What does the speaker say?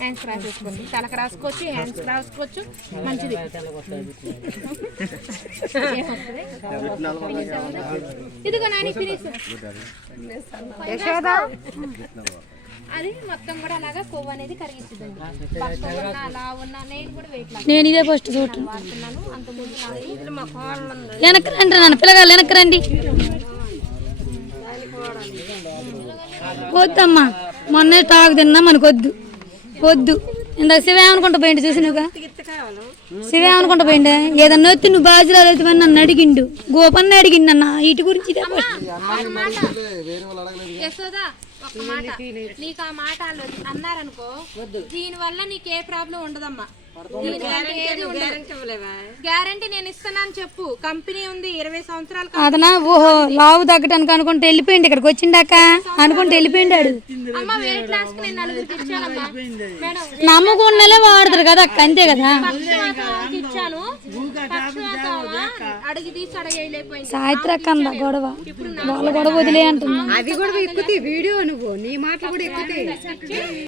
Hands రాసేసుకోండి, తలకు రాసుకోవచ్చు, hands రాసుకోవచ్చు, మంచిది. ఇదిగో నాని ఫినిష్. అది మొత్తం కూడా అలాగా కొవ్వు అనేది కరిగిస్తుందండి. అలా ఉన్నా నేను కూడా వెయిట్ లాస్ నేను ఇదే ఫస్ట్ చూడు వాడుతున్నాను. అంత ముందు వెనక్కి రండి నన్ను పిల్లగాళ్ళు వెనక్కి రండి. వద్దమ్మా మొన్నే తాగు తిన్నా మనకొద్దు వద్దు. ఇందాక శివ ఏమనుకుంటా పోయిండు చూసినావుగా, శివ ఏమనుకుంటా పోయిండే ఏదన్నా వచ్చి నువ్వు బాజురాలు అవుతావని నన్ను అడిగిండు, గోపన్న అడిగిండు అన్న ఇటు గురించి. ఒక మాట నీకు ఆ మాట అన్నారనుకో, దీని వల్ల నీకు ఏ ప్రాబ్లం ఉండదమ్మా. గ్యారంటీ నేను ఇస్తానని చెప్పు. కంపెనీ ఉంది 20 సంవత్సరాలు. అదనా ఓహో లావు తగ్గటానికి అనుకుంటే వెళ్ళిపోయింది, ఇక్కడికి వచ్చిందాక అనుకుంటే వెళ్ళిపోయిండాడు. అమ్మ వెయిట్ లాస్ కి నేను నలుగురికి ఇచ్చానమ్మా మేడం. నమ్మకుండాలే వాడతారు కదా అక్క, అంతే కదా. ఇచ్చాను అడిగి తీసి అడగలేకపోయింది. సాయిత్రి అక్క అందా గొడవ, వాళ్ళ గొడవ వదిలే అంటున్నా. అది కూడా ఎక్కుతాయి వీడియో, నువ్వు నీ మాటలు కూడా ఎక్కుతాయి.